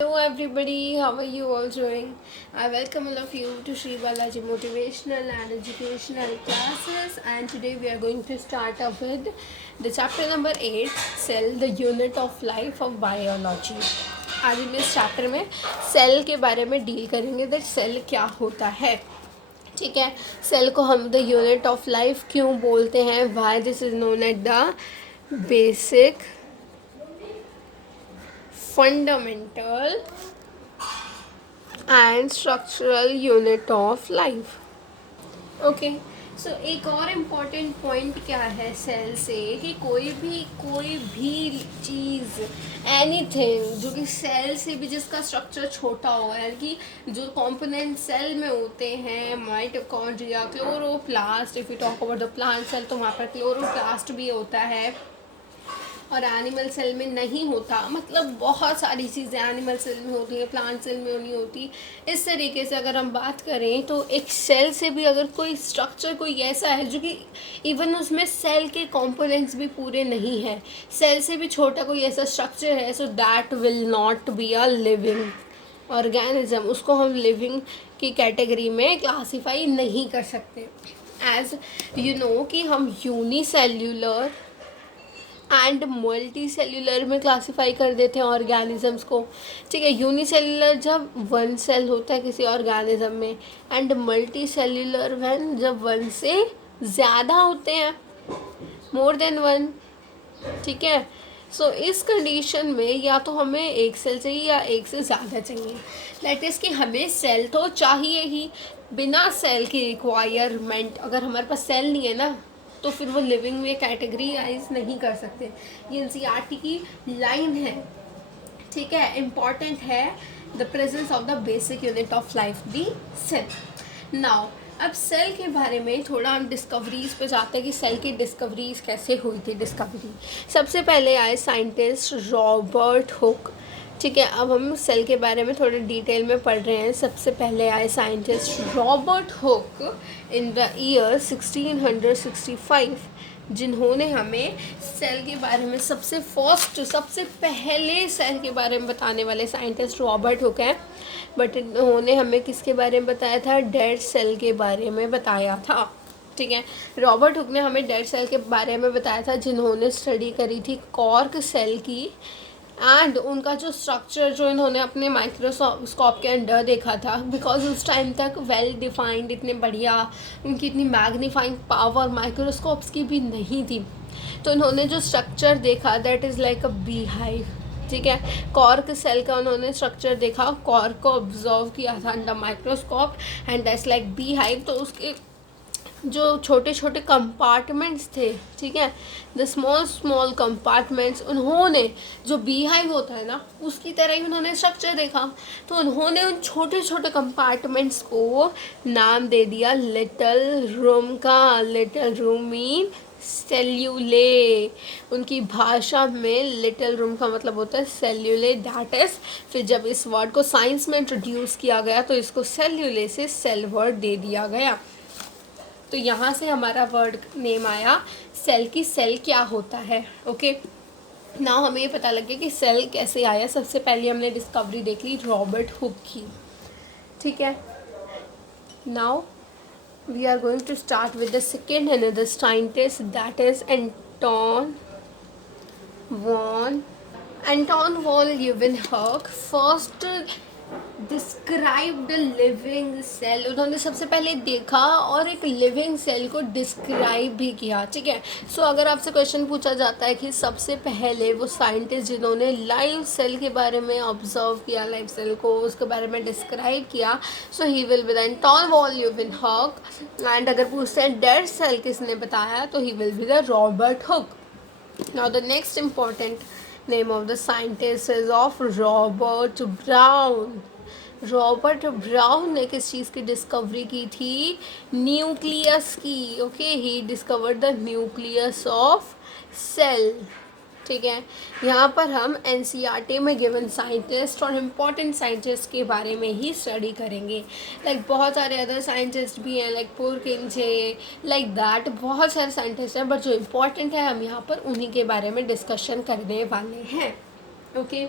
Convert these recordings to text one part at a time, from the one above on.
Hello everybody, how are you all doing? I welcome all of you to Sri Balaji Motivational and Educational Classes, and today we are going to start off with the chapter number 8, Cell, the Unit of Life of Biology. आज हम इस chapter में cell के बारे में deal करेंगे that cell क्या होता है. ठीक है, सेल को हम द यूनिट ऑफ लाइफ क्यों बोलते हैं, why this is known at the basic fundamental and structural unit of life. Okay, so एक और इम्पॉर्टेंट पॉइंट क्या है सेल से कि कोई भी चीज़ एनीथिंग जो कि सेल से भी जिसका स्ट्रक्चर छोटा हो, यानी कि जो कंपोनेंट सेल में होते हैं mitochondria, chloroplast, if you talk about the plant cell तो वहाँ पर क्लोरोप्लास्ट भी होता है और एनिमल सेल में नहीं होता. मतलब बहुत सारी चीज़ें एनिमल सेल में होती हैं, प्लांट सेल में नहीं होती. इस तरीके से अगर हम बात करें तो एक सेल से भी अगर कोई स्ट्रक्चर कोई ऐसा है जो कि इवन उसमें सेल के कंपोनेंट्स भी पूरे नहीं हैं, सेल से भी छोटा कोई ऐसा स्ट्रक्चर है, so that will not be a living organism. उसको हम लिविंग की कैटेगरी में क्लासीफाई नहीं कर सकते. एज यू नो कि हम यूनिसेल्यूलर एंड मल्टी सेल्यूलर में क्लासीफाई कर देते हैं ऑर्गेनिजम्स को. ठीक है, यूनिसेल्यूलर जब वन सेल होता है किसी ऑर्गेनिज्म में, एंड मल्टी सेल्यूलर व्हेन जब वन से ज़्यादा होते हैं, मोर देन वन. ठीक है, सो इस कंडीशन में या तो हमें एक सेल चाहिए या एक से ज़्यादा चाहिए. दैट इज़ कि हमें सेल तो चाहिए ही. बिना सेल की रिक्वायरमेंट अगर हमारे पास सेल नहीं है ना तो फिर वो लिविंग में कैटेगरीज नहीं कर सकते. ये एनसीईआरटी की लाइन है. ठीक है, इम्पॉर्टेंट है the presence of the basic unit of life the cell. Now अब सेल के बारे में थोड़ा हम डिस्कवरीज पे जाते हैं कि सेल की डिस्कवरीज कैसे हुई थी. डिस्कवरी सबसे पहले आए साइंटिस्ट रॉबर्ट हुक. ठीक है, अब हम सेल के बारे में थोड़े डिटेल में पढ़ रहे हैं. सबसे पहले आए scientist Robert Hooke in the year 1665, जिन्होंने हमें सेल के बारे में सबसे पहले सेल के बारे में बताने वाले साइंटिस्ट रॉबर्ट हुक हैं. बट इन्होंने हमें किसके बारे में बताया था? डेड सेल के बारे में बताया था. ठीक है, रॉबर्ट हुक ने हमें डेड सेल के बारे में बताया था जिन्होंने स्टडी करी थी कॉर्क सेल की. एंड उनका जो स्ट्रक्चर जो इन्होंने अपने माइक्रोस्कोप के अंडर देखा था, बिकॉज उस टाइम तक वेल डिफाइंड इतने बढ़िया उनकी इतनी मैग्नीफाइंग पावर माइक्रोस्कोप्स की भी नहीं थी. तो इन्होंने जो स्ट्रक्चर देखा that is like a bee hive. ठीक है, कॉर्क सेल का उन्होंने स्ट्रक्चर देखा, कॉर्क को ऑब्जर्व किया था under microscope and that's like bee hive. तो उसके जो छोटे छोटे कंपार्टमेंट्स थे, ठीक है, द स्मॉल कंपार्टमेंट्स, उन्होंने जो बी हाइव होता है ना उसकी तरह ही उन्होंने स्ट्रक्चर देखा. तो उन्होंने उन छोटे छोटे कंपार्टमेंट्स को नाम दे दिया लिटिल रूम का. Little room mean cellulae. उनकी भाषा में लिटिल रूम का मतलब होता है सेल्यूले. दैट इज़ फिर जब इस वर्ड को साइंस में इंट्रोड्यूस किया गया तो इसको सेल्यूले से सेल वर्ड दे दिया गया. तो यहाँ से हमारा वर्ड नेम आया सेल की. सेल क्या होता है? ओके, नाउ हमें ये पता लग गया कि सेल कैसे आया. सबसे पहले हमने डिस्कवरी देख ली रॉबर्ट हुक की. ठीक है, now we are going to start with the second another scientist that is Anton von Leeuwenhoek. First described living cell. उन्होंने सबसे पहले देखा और एक लिविंग सेल को डिस्क्राइब भी किया. ठीक है, सो अगर आपसे क्वेश्चन पूछा जाता है कि सबसे पहले वो साइंटिस्ट जिन्होंने लाइव सेल के बारे में ऑब्जर्व किया, लाइव सेल को उसके बारे में डिस्क्राइब किया, so he will be the Anton von Leeuwenhoek. And अगर पूछते हैं डेड सेल किसने बताया तो he will be the Robert Hooke. Now the next important name of the scientist is of Robert Brown. Robert Brown ने किस चीज़ की डिस्कवरी की थी? न्यूक्लियस की. Okay, he discovered the nucleus of cell. ठीक है, यहाँ पर हम एनसीईआरटी में गिवन साइंटिस्ट और इम्पॉर्टेंट साइंटिस्ट के बारे में ही स्टडी करेंगे. लाइक बहुत सारे अदर साइंटिस्ट भी हैं, लाइक पुरकिंजे, लाइक दैट बहुत सारे साइंटिस्ट हैं, बट जो इम्पॉर्टेंट है हम यहाँ पर उन्हीं के बारे में डिस्कशन करने वाले हैं. Okay,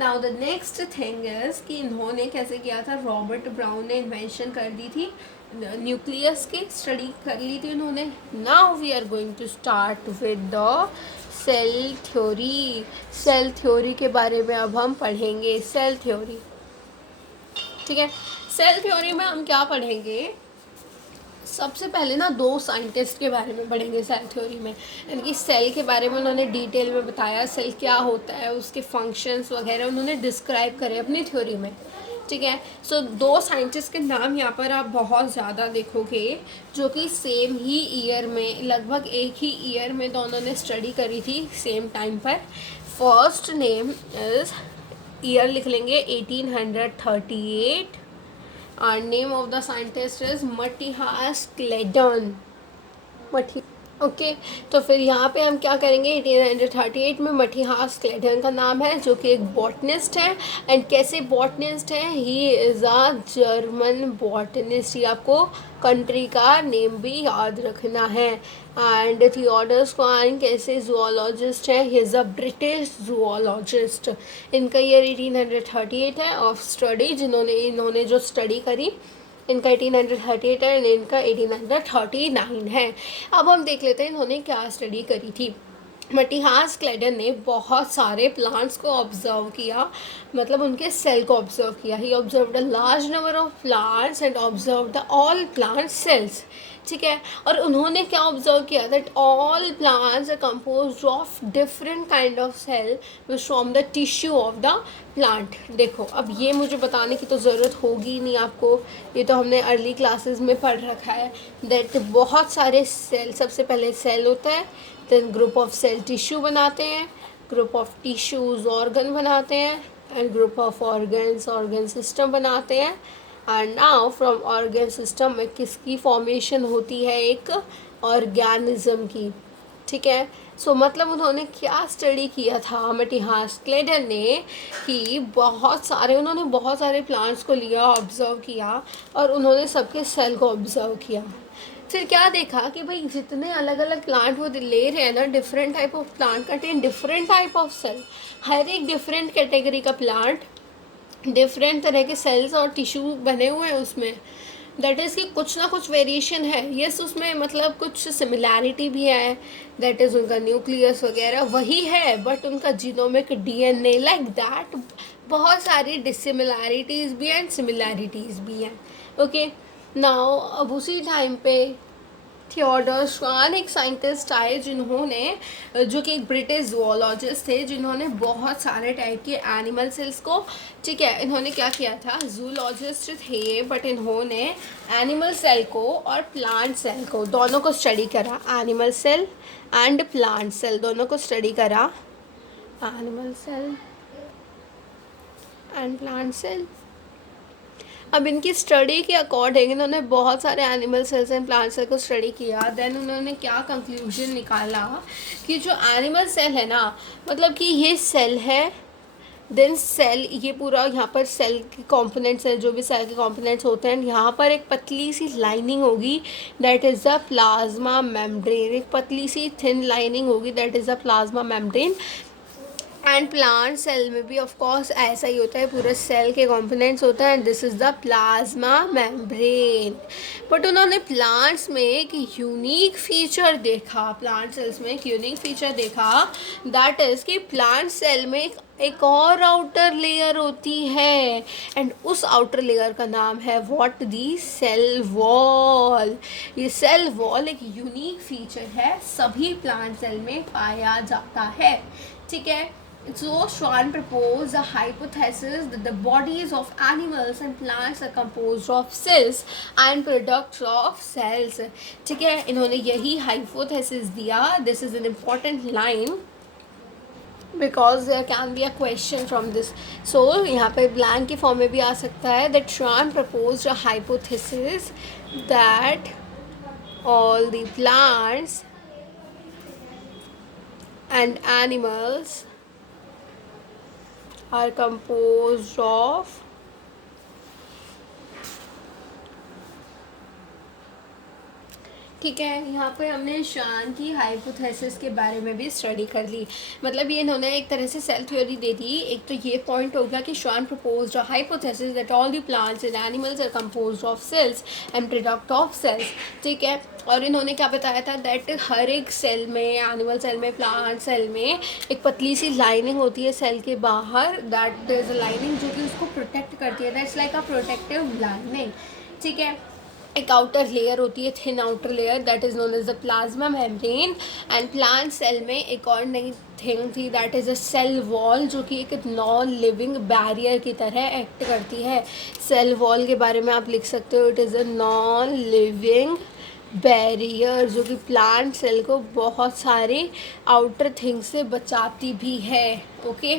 now the next thing is कि इन्होंने कैसे किया था, रॉबर्ट ब्राउन ने इन्वेंशन कर दी थी न्यूक्लियस की, स्टडी कर ली थी उन्होंने. Now we are going to start with the cell theory. Cell theory के बारे में अब हम पढ़ेंगे. सेल थ्योरी, ठीक है. सेल थ्योरी में हम क्या पढ़ेंगे, सबसे पहले ना दो साइंटिस्ट के बारे में पढ़ेंगे सेल थ्योरी में. यानी कि सेल के बारे में उन्होंने डिटेल में बताया, सेल क्या होता है, उसके फंक्शंस वगैरह उन्होंने डिस्क्राइब करे अपनी थ्योरी में, ठीक है. सो दो साइंटिस्ट के नाम यहाँ पर आप बहुत ज़्यादा देखोगे जो कि सेम ही ईयर में, लगभग एक ही ईयर में दोनों ने स्टडी करी थी सेम टाइम पर. फर्स्ट नेम इज़, ईयर लिख लेंगे 1838. Name of the scientist is Matthias Schleiden. Okay, तो फिर यहाँ पे हम क्या करेंगे, 1838 में मटिहास क्लेडन का नाम है जो कि एक बॉटनिस्ट है. एंड कैसे बॉटनिस्ट है, he is a German botanist. ये आपको कंट्री का नेम भी याद रखना है. एंड थियोडर स्वाइन कैसे जूलॉजिस्ट है, he is a British zoologist. इनका ईयर 1838 है ऑफ स्टडी, इन्होंने जो स्टडी करी, इनका 1838 है एंड इनका 1839 है. अब हम देख लेते हैं इन्होंने क्या स्टडी करी थी. मटिहास क्लेडन ने बहुत सारे प्लांट्स को ऑब्जर्व किया, मतलब उनके सेल को ऑब्जर्व किया. He observe the large number of plants and observe the all plant cells, ठीक है. और उन्होंने क्या ऑब्जर्व किया, that all plants are compose of different kind of cell which from the tissue of the plant. देखो अब ये मुझे बताने की तो ज़रूरत होगी नहीं आपको, ये तो हमने अर्ली क्लासेस में पढ़ रखा है. दैट बहुत सारे सेल, सबसे पहले सेल होता है, then group of cell tissue बनाते हैं, ग्रुप ऑफ टिश्यूज़ ऑर्गन बनाते हैं, and group of organs organ system बनाते हैं. And now from organ system में किसकी फॉर्मेशन होती है, एक ऑर्गेनिज्म की, ठीक है. सो मतलब उन्होंने क्या स्टडी किया था मटिहास क्लेडन ने, कि उन्होंने बहुत सारे प्लांट्स को लिया, ऑब्जर्व किया, और उन्होंने सबके सेल को ऑब्जर्व किया. फिर क्या देखा कि भाई जितने अलग अलग प्लांट वो ले रहे हैं ना, different type of plant contain different type of cell. हर एक डिफरेंट कैटेगरी का प्लांट डिफरेंट तरह के सेल्स और टिश्यू बने हुए हैं उसमें. दैट इज़ कि कुछ ना कुछ वेरिएशन है. यस, उसमें मतलब कुछ सिमिलैरिटी भी है, दैट इज़ उनका न्यूक्लियस वगैरह वही है, बट उनका जीनोमिक डीएनए लाइक दैट बहुत सारी डिसिमिलैरिटीज़ भी हैं एंड सिमिलैरिटीज़ भी हैं. ओके, नाउ अब उसी टाइम पे थियोडर स्वान एक साइंटिस्ट आए जिन्होंने, जो कि एक ब्रिटिश जूलॉजिस्ट थे, जिन्होंने बहुत सारे टाइप के एनिमल सेल्स को, ठीक है, इन्होंने क्या किया था, जूलॉजिस्ट थे बट इन्होंने एनिमल सेल को और प्लांट सेल को दोनों को स्टडी करा. Animal cell and plant cell दोनों को स्टडी करा. Animal cell and plant cell. अब इनकी स्टडी के अकॉर्डिंग इन्होंने बहुत सारे animal cells and plant cell को स्टडी किया. देन उन्होंने क्या कंक्लूजन निकाला कि जो एनिमल सेल है ना, मतलब कि ये सेल है, देन सेल, ये पूरा यहाँ पर सेल के कंपोनेंट्स हैं, जो भी सेल के कंपोनेंट्स होते हैं, यहाँ पर एक पतली सी लाइनिंग होगी, that is the plasma membrane. एक पतली सी थिन लाइनिंग होगी, that is the plasma membrane. And plant cell में भी ऑफ कोर्स ऐसा ही होता है, पूरे सेल के कंपोनेंट्स होते हैं, this is the plasma membrane. But उन्होंने प्लांट्स में एक यूनिक फीचर देखा, प्लांट सेल्स में एक यूनिक फीचर देखा, दैट इज़ कि प्लांट सेल में एक और आउटर लेयर होती है, एंड उस आउटर लेयर का नाम है व्हाट, दी सेल वॉल. ये सेल वॉल एक यूनिक फीचर है, सभी प्लांट सेल में पाया जाता है, ठीक है. So Schwann proposed a hypothesis that the bodies of animals and plants are composed of cells and products of cells. ठीक है, इन्होंने यही hypothesis दिया. This is an important line because there can be a question from this. So यहाँ पे blank के form में भी आ सकता है, that Schwann proposed a hypothesis that all the plants and animals are composed of ठीक है, यहाँ पे हमने श्वान की हाइपोथेसिस के बारे में भी स्टडी कर ली। मतलब ये इन्होंने एक तरह से सेल थ्योरी दे दी। एक तो ये पॉइंट हो गया कि Schwann proposed a hypothesis that all the plants and animals are composed of cells and product of cells. ठीक है, और इन्होंने क्या बताया था दैट हर एक सेल में, एनिमल सेल में, प्लांट सेल में एक पतली सी लाइनिंग होती है सेल के बाहर, दैट इज अ लाइनिंग जो कि उसको प्रोटेक्ट करती है, that's like a protective lining. ठीक है, एक आउटर लेयर होती है, thin outer layer, that is known as the plasma membrane. And plant cell में एक और नई थिंग थी, that is a cell wall, जो कि एक नॉन लिविंग बैरियर की तरह एक्ट करती है। सेल वॉल के बारे में आप लिख सकते हो, it is a non living barrier, जो कि प्लांट सेल को बहुत सारे आउटर थिंग्स से बचाती भी है। ओके,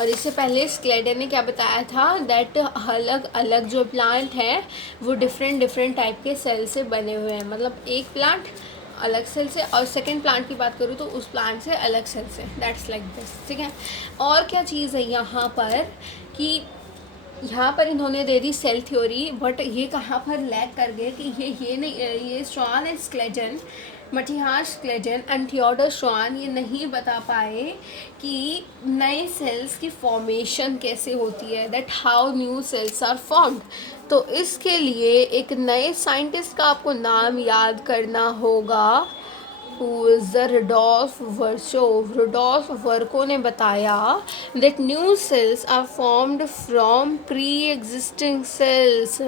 और इससे पहले स्क्लेडर ने क्या बताया था दैट अलग अलग जो प्लांट हैं वो डिफरेंट डिफरेंट टाइप के सेल से बने हुए हैं। मतलब एक प्लांट अलग सेल से, और सेकंड प्लांट की बात करूँ तो उस प्लांट से अलग सेल से, दैट्स लाइक दिस। ठीक है, और क्या चीज़ है यहाँ पर कि यहाँ पर इन्होंने दे दी सेल थ्योरी, बट ये कहाँ पर लैग कर गए कि ये नहीं, ये श्वान एंड स्क्लेजन, मटिहास स्क्लेजन एंड थियोडर श्वान ये नहीं बता पाए कि नए सेल्स की फॉर्मेशन कैसे होती है, that how new cells are formed. तो इसके लिए एक नए साइंटिस्ट का आपको नाम याद करना होगा, who is the Rudolf Virchow. Rudolf Virchow ने बताया that new cells are formed from pre-existing cells.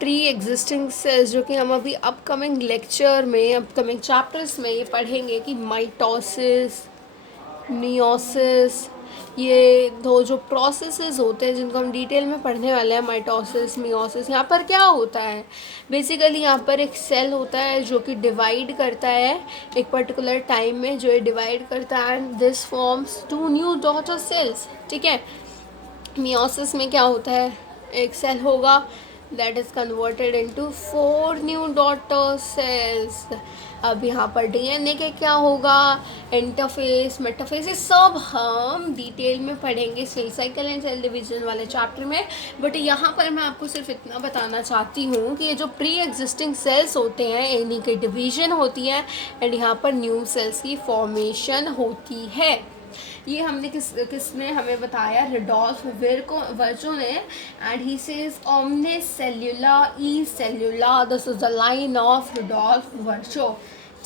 Pre existing cells, जो कि हम अभी अपकमिंग लेक्चर में, अपकमिंग चैप्टर्स में ये पढ़ेंगे कि माइटोसिस, मियोसिस, ये दो जो प्रोसेसेस होते हैं जिनको हम डिटेल में पढ़ने वाले हैं, माइटोसिस, मियोसिस। यहाँ पर क्या होता है बेसिकली, यहाँ पर एक सेल होता है जो कि डिवाइड करता है एक पर्टिकुलर टाइम में, जो ये डिवाइड करता है and this forms two new daughter cells. ठीक है, मियोसिस में क्या होता है, एक सेल होगा that is converted into 4 new daughter cells. अब यहाँ पर डीएनए के क्या होगा, इंटरफेस, मेटाफेस, ये सब हम डिटेल में पढ़ेंगे cell cycle and cell division वाले चैप्टर में। बट यहाँ पर मैं आपको सिर्फ इतना बताना चाहती हूँ कि ये जो प्री एग्जिस्टिंग सेल्स होते हैं इन्हीं की डिवीजन होती है एंड यहाँ पर न्यू सेल्स की फॉर्मेशन होती है। ये हमने किसने हमें बताया, रुडोल्फ वर्चो ने, and he says omnis cellula e cellula, this is the line of Rudolf Virchow.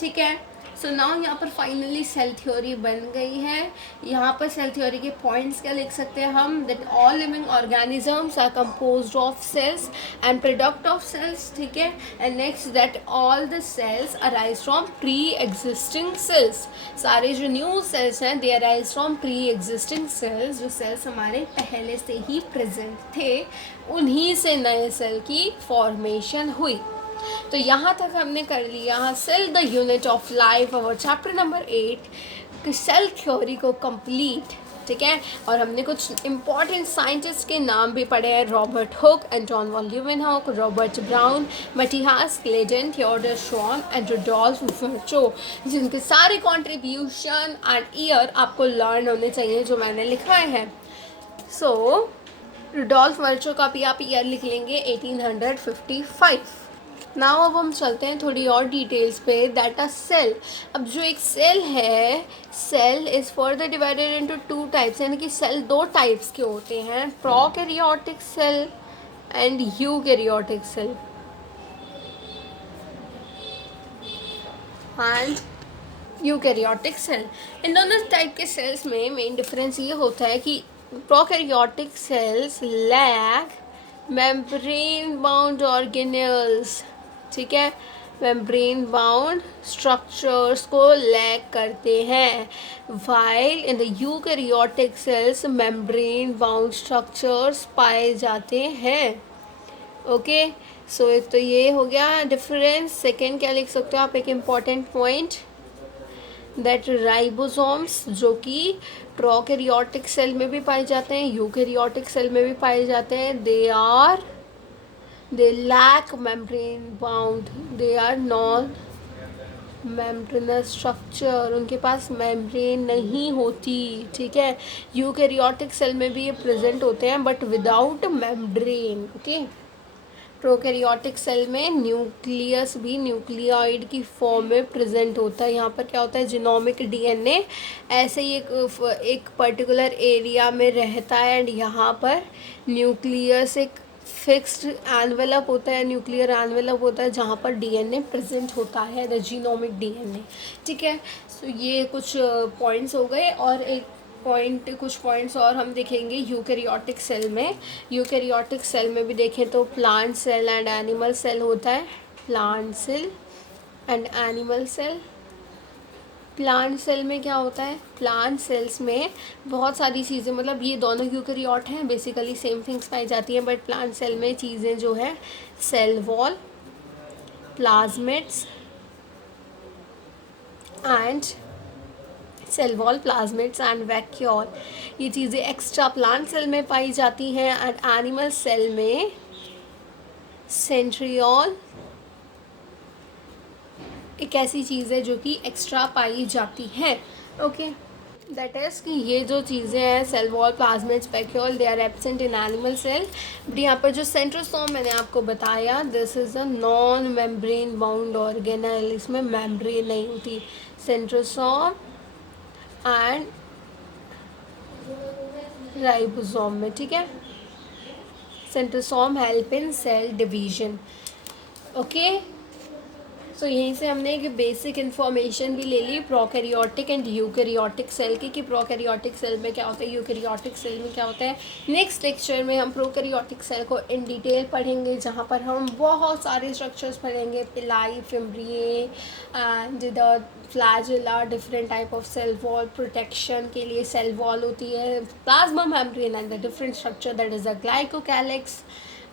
ठीक है, सो नाउ यहाँ पर फाइनली सेल थ्योरी बन गई है। यहाँ पर सेल थ्योरी के पॉइंट्स क्या लिख सकते हैं हम, that all living organisms are composed of cells and product of cells. ठीक है, and next that all the cells arise from pre existing cells. सारे जो न्यू सेल्स हैं they arise from pre existing cells, जो cells हमारे पहले से ही present थे उन्हीं से नए सेल की फॉर्मेशन हुई। तो यहाँ तक हमने कर लिया cell the unit of life, और चैप्टर नंबर 8 सेल थ्योरी को कंप्लीट। ठीक है, और हमने कुछ इम्पॉर्टेंट साइंटिस्ट के नाम भी पढ़े हैं, Robert Hooke and John van Leeuwenhoek, Robert Brown, Matthias Schleiden, Theodor Schwann and Rudolf Virchow, जिनके सारे कॉन्ट्रीब्यूशन एंड ईयर आपको लर्न होने चाहिए जो मैंने लिखाए हैं। सो रुडोल्फ वर्चो का भी आप ईयर लिख लेंगे 1855। नाउ अब हम चलते हैं थोड़ी और डिटेल्स पे, दैट अ सेल। अब जो एक सेल है, cell is further divided into 2 types, यानी कि सेल 2 टाइप्स के होते हैं, prokaryotic cell and eukaryotic cell. And eukaryotic cell, इन दोनों टाइप के सेल्स में मेन डिफरेंस ये होता है कि prokaryotic cells lack membrane bound organelles. ठीक है, मेम्ब्रेन बाउंड स्ट्रक्चर्स को लैक करते हैं, while in the eukaryotic cells membrane bound structures पाए जाते हैं। ओके, सो एक तो ये हो गया डिफरेंस। सेकेंड क्या लिख सकते हो आप, एक इम्पॉर्टेंट पॉइंट, दैट राइबोसोम्स, जो कि प्रोकैरियोटिक सेल में भी पाए जाते हैं, यूकैरियोटिक सेल में भी पाए जाते हैं, they lack membrane bound, they are non membranous structure, उनके पास मेम्ब्रेन नहीं होती। ठीक है, यूकैरियोटिक सेल में भी ये प्रेजेंट होते हैं but without membrane. Okay, prokaryotic cell में न्यूक्लियस भी न्यूक्लियोइड की फॉर्म में प्रेजेंट होता है। यहाँ पर क्या होता है, जीनोमिक डीएनए ऐसे ही एक पर्टिकुलर एरिया में रहता है एंड यहाँ पर न्यूक्लियस एक फिक्स्ड एनवेलप होता है, न्यूक्लियर एनवेलप होता है जहाँ पर डीएनए प्रेजेंट होता है, द जीनोमिक डीएनए। ठीक है, सो ये कुछ पॉइंट्स हो गए और कुछ पॉइंट्स और हम देखेंगे यूकैरियोटिक सेल में। यूकैरियोटिक सेल में भी देखें तो plant cell and animal cell होता है, plant cell and animal cell. Plant cell में क्या होता है, प्लांट सेल्स में बहुत सारी चीज़ें, मतलब ये दोनों यूकैरियोट हैं, बेसिकली सेम थिंग्स पाई जाती हैं, बट प्लांट सेल में चीज़ें जो है cell wall, plasmids and cell wall, plasmids and vacuole, ये चीज़ें एक्स्ट्रा प्लांट सेल में पाई जाती हैं। एंड एनिमल सेल में सेंट्रियोल एक ऐसी चीज़ है जो कि एक्स्ट्रा पाई जाती है। ओके, दैट इज़ कि ये जो चीज़ें हैं cell wall, plasmids, vacuole, they are absent in animal cell. But यहाँ पर जो सेंट्रोसोम मैंने आपको बताया, this is a non membrane bound organelle, इसमें मेम्ब्रेन नहीं होती। सेंट्रोसोम एंड राइबोसोम में, ठीक है, centrosome help in cell division. Okay, so यहीं से हमने एक बेसिक इन्फॉर्मेशन भी ले ली प्रोकैरियोटिक एंड यूकैरियोटिक सेल की, कि प्रोकैरियोटिक सेल में क्या होता है, यूकैरियोटिक सेल में क्या होता है। नेक्स्ट लेक्चर में हम प्रोकैरियोटिक सेल को इन डिटेल पढ़ेंगे, जहाँ पर हम बहुत सारे स्ट्रक्चर्स पढ़ेंगे, pili, fimbriae and the flagella, different type of cell wall. Protection के लिए सेल वॉल होती है, plasma membrane and the different structure that is a glycocalyx,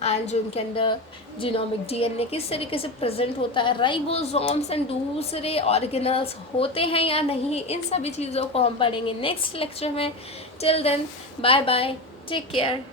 and जो उनके अंदर जीनोमिक डीएनए किस तरीके से प्रेजेंट होता है, राइबोसोम्स एंड दूसरे ऑर्गेनल्स होते हैं या नहीं, इन सभी चीज़ों को हम पढ़ेंगे नेक्स्ट लेक्चर में। Till then, bye bye, take care.